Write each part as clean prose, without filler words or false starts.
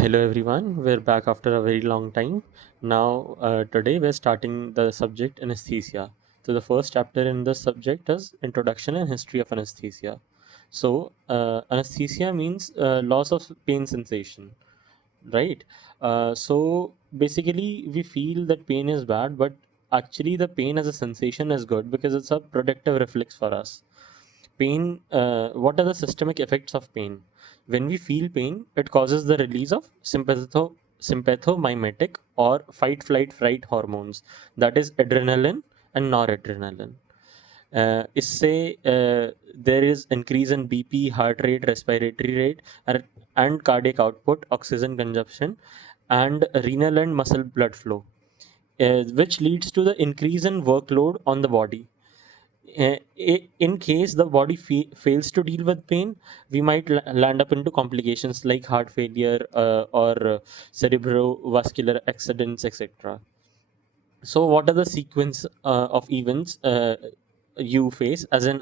Hello everyone, we're back after a very long time. Now, today we're starting the subject anesthesia. So, the first chapter in the subject is Introduction and History of Anesthesia. So, anesthesia means loss of pain sensation, right? So, basically, we feel that pain is bad, but actually, the pain as a sensation is good because it's a protective reflex for us. Pain, what are the systemic effects of pain? When we feel pain, it causes the release of sympathomimetic or fight, flight, fright hormones, that is adrenaline and noradrenaline. इससे there is increase in BP, heart rate, respiratory rate, and cardiac output, oxygen consumption, and renal and muscle blood flow, which leads to the increase in workload on the body. In case the body fails to deal with pain, we might land up into complications like heart failure or cerebrovascular accidents, etc. So, what are the sequence of events you face as an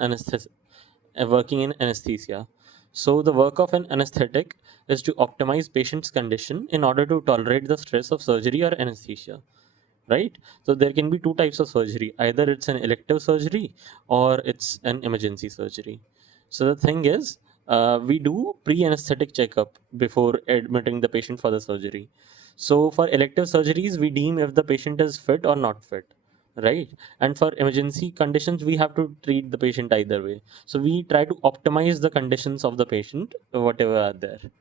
working in anesthesia? So, the work of an anesthetic is to optimize patient's condition in order to tolerate the stress of surgery or anesthesia, right? So there can be two types of surgery: either it's an elective surgery or it's an emergency surgery. So the thing is, we do pre-anesthetic checkup before admitting the patient for the surgery. So for elective surgeries, we deem if the patient is fit or not fit, right? And for emergency conditions, we have to treat the patient either way. So we try to optimize the conditions of the patient, whatever are there.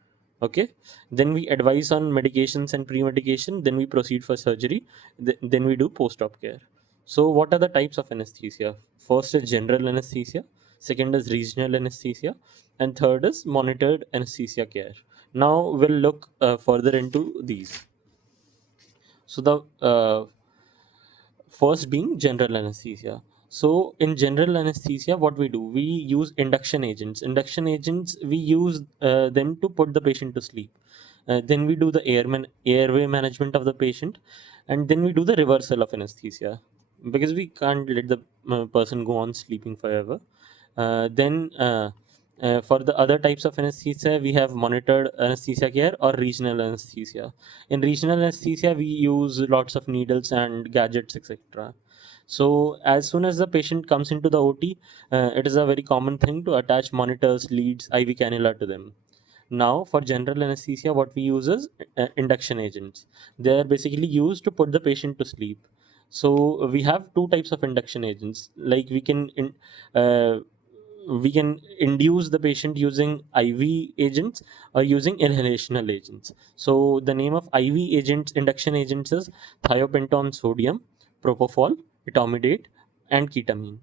Okay, then we advise on medications and pre-medication, then we proceed for surgery, then we do post-op care. So what are the types of anesthesia? First is general anesthesia, second is regional anesthesia, and third is monitored anesthesia care. Now we'll look further into these. So the first being general anesthesia. So in general anesthesia, what we do, we use induction agents. Induction agents, we use them to put the patient to sleep. Then we do the airway management of the patient, and then we do the reversal of anesthesia because we can't let the person go on sleeping forever. Then for the other types of anesthesia, we have monitored anesthesia care or regional anesthesia. In regional anesthesia, we use lots of needles and gadgets, etc. So as soon as the patient comes into the OT, it is a very common thing to attach monitors, leads, IV cannula to them. Now, for general anesthesia, what we use is induction agents. They are basically used to put the patient to sleep. So we have two types of induction agents. Like uh, we can induce the patient using IV agents or using inhalational agents. So the name of IV agents, induction agents, is thiopentom sodium, propofol, etomidate, and ketamine,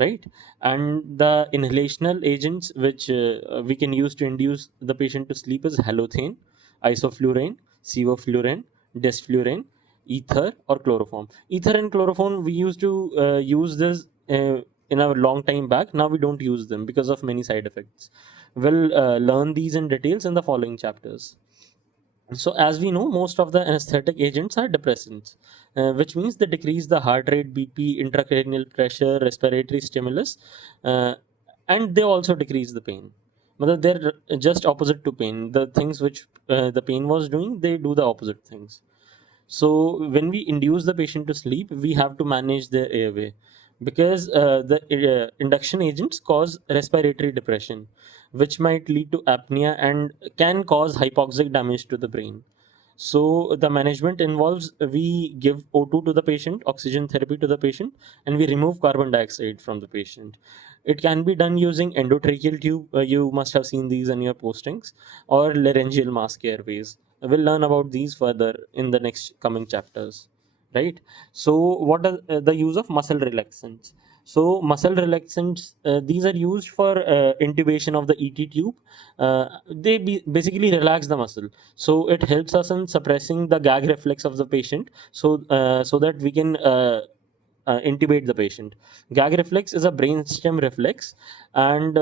right? And the inhalational agents which we can use to induce the patient to sleep is halothane, isoflurane, sevoflurane, desflurane, ether, or chloroform. Ether and chloroform, we used to use this in a long time back. Now we don't use them because of many side effects. We'll learn these in details in the following chapters. So, as we know, most of the anesthetic agents are depressants, which means they decrease the heart rate, BP, intracranial pressure, respiratory stimulus, uh, and they also decrease the pain. But they're just opposite to pain. The things which the pain was doing, they do the opposite things. So when we induce the patient to sleep, we have to manage their airway because the induction agents cause respiratory depression, which might lead to apnea and can cause hypoxic damage to the brain. So the management involves we give O2 to the patient, oxygen therapy to the patient, and we remove carbon dioxide from the patient. It can be done using endotracheal tube. You must have seen these in your postings, or laryngeal mask airways. We'll learn about these further in the next coming chapters, right? So what are the use of muscle relaxants? So muscle relaxants, these are used for intubation of the ET tube. Basically relax the muscle, so it helps us in suppressing the gag reflex of the patient, so that we can intubate the patient. Gag reflex is a brainstem reflex, and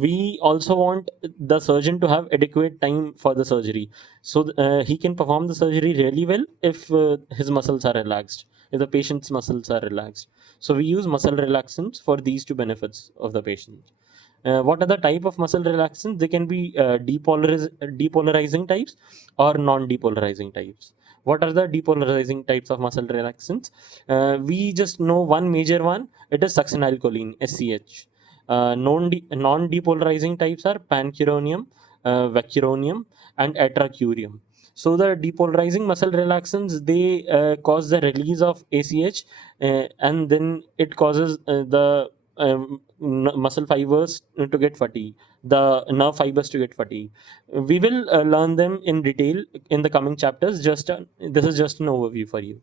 we also want the surgeon to have adequate time for the surgery, so he can perform the surgery really well if his muscles are relaxed, if the patient's muscles are relaxed. So we use muscle relaxants for these two benefits of the patient. What are the type of muscle relaxants? They can be depolarizing types or non-depolarizing types. What are the depolarizing types of muscle relaxants? We just know one major one. It is succinylcholine, SCH. Non-depolarizing types are pancuronium, vecuronium, and atracurium. So the depolarizing muscle relaxants, they cause the release of ACH, and then it causes the muscle fibers to get fatigued, the nerve fibers to get fatigued. We will learn them in detail in the coming chapters. Just this is just an overview for you.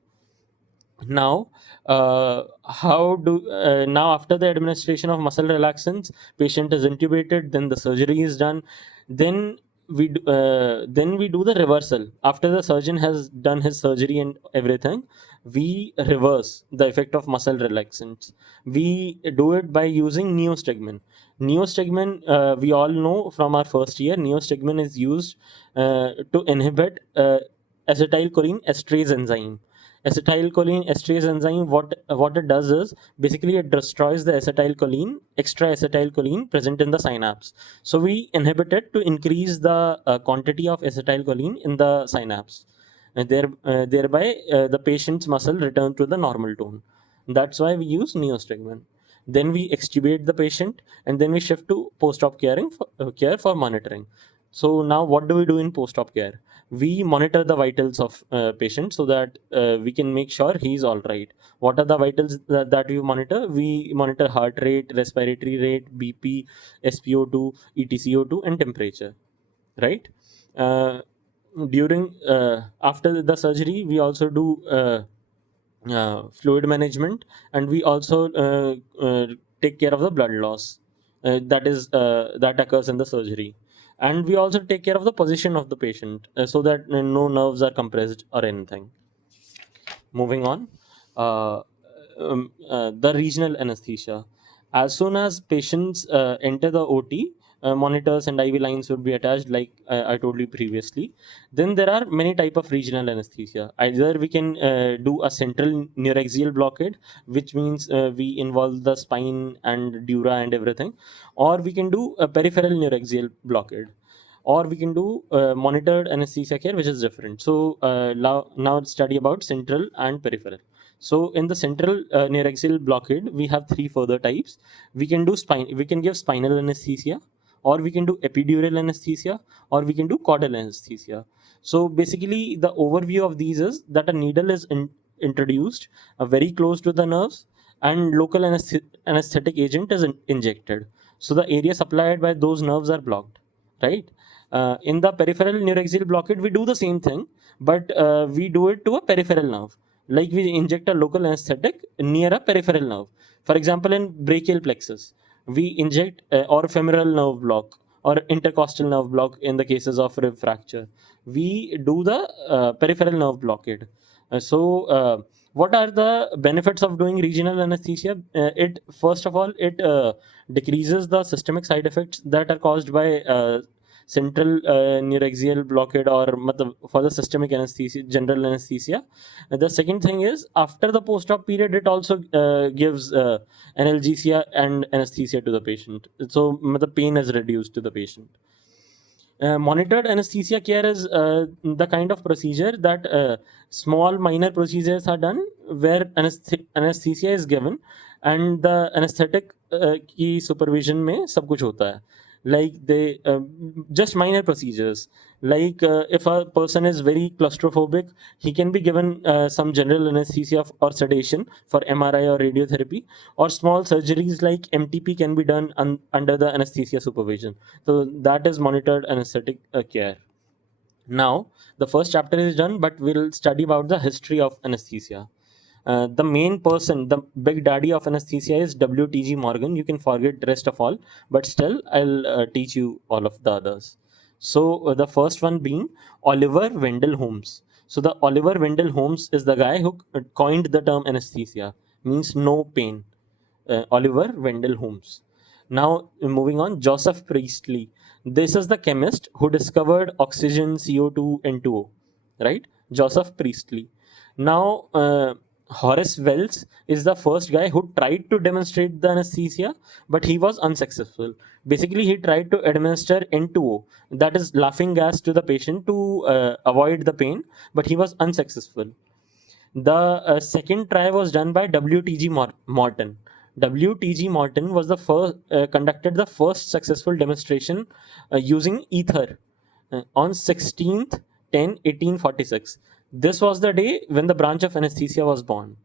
Now, how do now after the administration of muscle relaxants, patient is intubated, then the surgery is done, then then we do the reversal. After the surgeon has done his surgery and everything, we reverse the effect of muscle relaxants. We do it by using neostigmin. Neostigmin, we all know from our first year, neostigmin is used to inhibit acetylcholine esterase enzyme. Acetylcholine esterase enzyme, what it does is basically it destroys the acetylcholine, extra acetylcholine present in the synapse. So we inhibit it to increase the quantity of acetylcholine in the synapse, and thereby the patient's muscle return to the normal tone. That's why we use neostigmin. Then we extubate the patient, and then we shift to post-op care for monitoring. So now what do we do in post-op care? We monitor the vitals of patient so that we can make sure he's all right. What are the vitals that we monitor? We monitor heart rate, respiratory rate, BP, SpO2, EtCO2, and temperature, right? uh, During after the surgery, we also do fluid management, and we also take care of the blood loss that occurs in the surgery. And we also take care of the position of the patient, so that no nerves are compressed or anything. Moving on, the regional anesthesia. As soon as patients enter the OT, monitors and IV lines would be attached, like I told you previously. Then there are many type of regional anesthesia. Either we can do a central neuraxial blockade, which means we involve the spine and dura and everything, or we can do a peripheral neuraxial blockade, or we can do monitored anesthesia care, which is different. So now let's study about central and peripheral. So in the central neuraxial blockade, we have three further types. We can give spinal anesthesia, or we can do epidural anesthesia, or we can do caudal anesthesia. So basically the overview of these is that a needle is introduced very close to the nerves, and local anesthetic agent is injected, so the area supplied by those nerves are blocked, right? In the peripheral neuraxial blockade, we do the same thing, but we do it to a peripheral nerve. Like we inject a local anesthetic near a peripheral nerve. For example, in brachial plexus, we inject or femoral nerve block or intercostal nerve block in the cases of rib fracture. We do the peripheral nerve blockade. What are the benefits of doing regional anesthesia? It first of all, it decreases the systemic side effects that are caused by central neuraxial blockade, or for the systemic anesthesia, general anesthesia. The second thing is, after the post-op period, it also gives analgesia and anesthesia to the patient. So the pain is reduced to the patient. Monitored anesthesia care is the kind of procedure that small minor procedures are done where anesthesia is given, and the anesthetic की supervision में सब कुछ होता है. Like they just minor procedures. Like if a person is very claustrophobic, he can be given some general anesthesia or sedation for MRI or radiotherapy, or small surgeries like MTP can be done under the anesthesia supervision. So that is monitored anesthetic care. Now, the first chapter is done, but we'll study about the history of anesthesia. The main person, the big daddy of anesthesia is W.T.G. Morgan. You can forget the rest of all, but still, I'll teach you all of the others. So, the first one being Oliver Wendell Holmes. So, the Oliver Wendell Holmes is the guy who coined the term anesthesia, means no pain. Oliver Wendell Holmes. Now, moving on, Joseph Priestley. This is the chemist who discovered oxygen, CO2, N2O, right? Joseph Priestley. Now, Horace Wells is the first guy who tried to demonstrate the anesthesia, but he was unsuccessful. Basically, he tried to administer N2O, that is laughing gas, to the patient to avoid the pain, but he was unsuccessful. The second try was done by WTG Morton. WTG Morton was the first conducted the first successful demonstration using ether on 16th 10 1846. This was the day when the branch of anesthesia was born.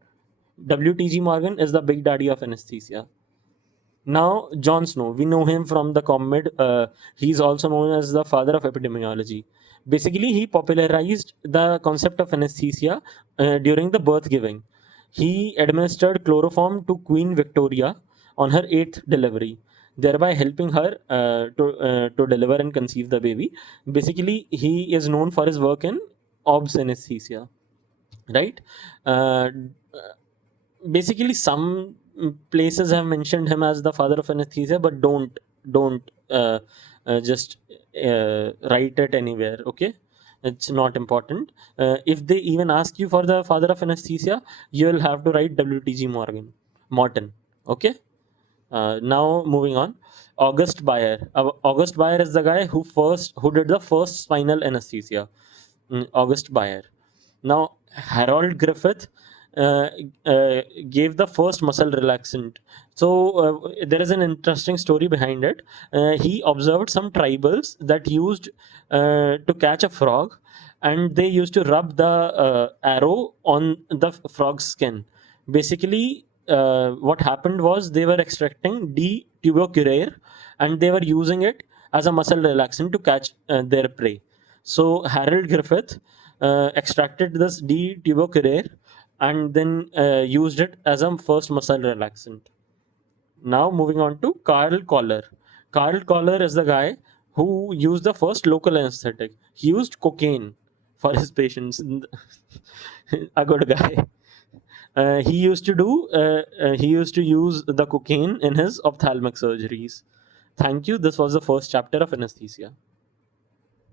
WTG Morgan is the big daddy of anesthesia. Now, John Snow, we know him from the comic. He's also known as the father of epidemiology. Basically, he popularized the concept of anesthesia during the birth giving. He administered chloroform to Queen Victoria on her eighth delivery, thereby helping her to deliver and conceive the baby. Basically, he is known for his work in OBS anesthesia, right? Uh, Basically, some places have mentioned him as the father of anesthesia, but don't just write it anywhere. Okay, it's not important. If they even ask you for the father of anesthesia, you'll have to write Morton. Okay. Now moving on, August Bayer. August Bayer is the guy who did the first spinal anesthesia. August Bayer. Now, Harold Griffith uh, gave the first muscle relaxant. So, there is an interesting story behind it. He observed some tribals that used to catch a frog, and they used to rub the arrow on the frog's skin. Basically, what happened was they were extracting D tuberculaire, and they were using it as a muscle relaxant to catch their prey. So Harold Griffith extracted this D tuberculaire and then used it as a first muscle relaxant. Now moving on to Carl Koller. Carl Koller is the guy who used the first local anesthetic. He used cocaine for his patients. A good guy. He used to use the cocaine in his ophthalmic surgeries. Thank you. This was the first chapter of anesthesia.